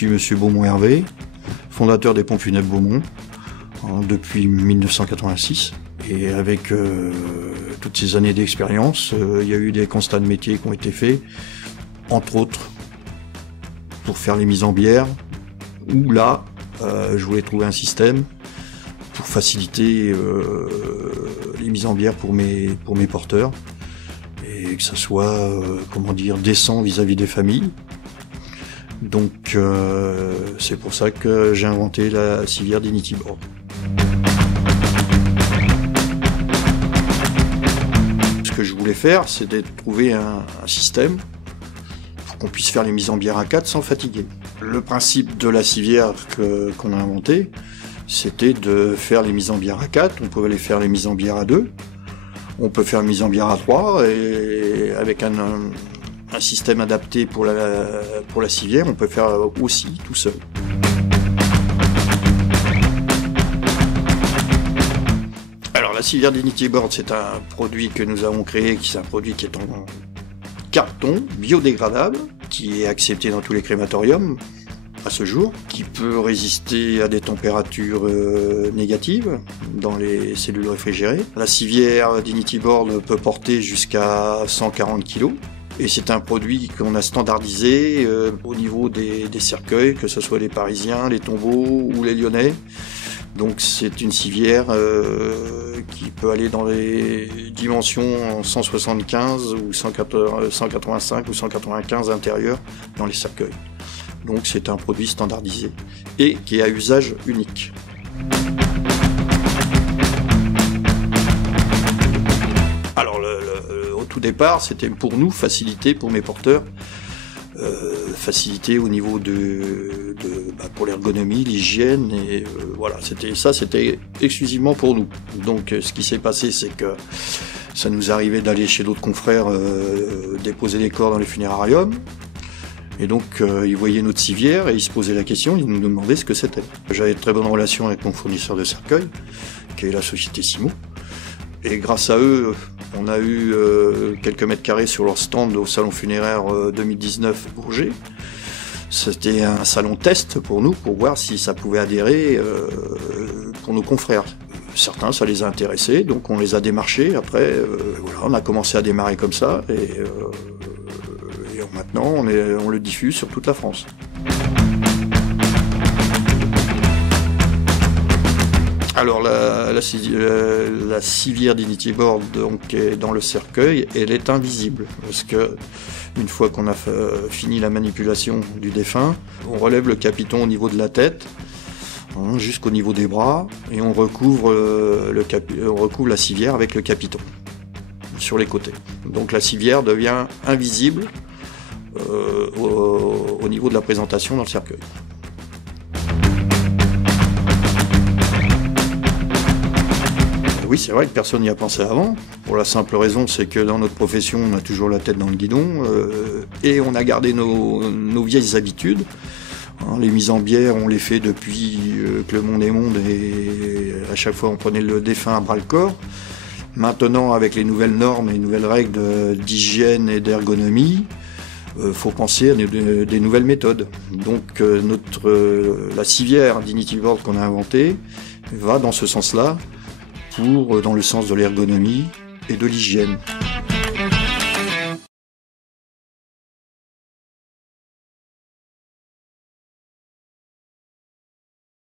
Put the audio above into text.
suis Monsieur Beaumont Hervé, fondateur des Pompes Funèbres Beaumont depuis 1986. Et avec toutes ces années d'expérience, il y a eu des constats de métier qui ont été faits, entre autres pour faire les mises en bière, où là, je voulais trouver un système pour faciliter les mises en bière pour mes porteurs, et que ça soit, décent vis-à-vis des familles. Donc c'est pour ça que j'ai inventé la civière Dignity Board. Ce que je voulais faire, c'était de trouver un système pour qu'on puisse faire les mises en bière à 4 sans fatiguer. Le principe de la civière qu'on a inventé, c'était de faire les mises en bière à 4, on peut aller faire les mises en bière à 2, on peut faire les mises en bière à 3, et avec un système adapté pour la civière, on peut faire aussi tout seul. Alors la civière Dignity Board, c'est un produit que nous avons créé, c'est un produit qui est en carton, biodégradable, qui est accepté dans tous les crématoriums à ce jour, qui peut résister à des températures négatives dans les cellules réfrigérées. La civière Dignity Board peut porter jusqu'à 140 kg. Et c'est un produit qu'on a standardisé au niveau des cercueils, que ce soit les Parisiens, les Tombeaux ou les Lyonnais. Donc c'est une civière qui peut aller dans les dimensions 175 ou 185 ou 195 intérieurs dans les cercueils. Donc c'est un produit standardisé et qui est à usage unique. Alors au tout départ, c'était pour nous faciliter pour mes porteurs, faciliter au niveau pour l'ergonomie, l'hygiène, et voilà, c'était exclusivement pour nous. Donc ce qui s'est passé, c'est que ça nous arrivait d'aller chez d'autres confrères déposer les corps dans les funérariums. Et donc, ils voyaient notre civière et ils se posaient la question, ils nous demandaient ce que c'était. J'avais de très bonnes relations avec mon fournisseur de cercueil, qui est la société Simo. Et grâce à eux, on a eu quelques mètres carrés sur leur stand au salon funéraire 2019 Bourget. C'était un salon test pour nous, pour voir si ça pouvait adhérer pour nos confrères. Certains, ça les a intéressés, donc on les a démarchés. Après, voilà, on a commencé à démarrer comme ça, et maintenant, on le diffuse sur toute la France. Alors, la civière Dignity Board, donc, est dans le cercueil, elle est invisible, parce que une fois qu'on a fini la manipulation du défunt, on relève le capiton au niveau de la tête, jusqu'au niveau des bras, et on recouvre la civière avec le capiton sur les côtés. Donc la civière devient invisible au niveau de la présentation dans le cercueil. Oui, c'est vrai que personne n'y a pensé avant. Pour la simple raison, c'est que dans notre profession, on a toujours la tête dans le guidon et on a gardé nos vieilles habitudes. Les mises en bière, on les fait depuis que le monde est monde, et à chaque fois on prenait le défunt à bras-le-corps. Maintenant, avec les nouvelles normes et les nouvelles règles d'hygiène et d'ergonomie, faut penser à des nouvelles méthodes. Donc la civière Dignity Board qu'on a inventée va dans ce sens-là, dans le sens de l'ergonomie et de l'hygiène.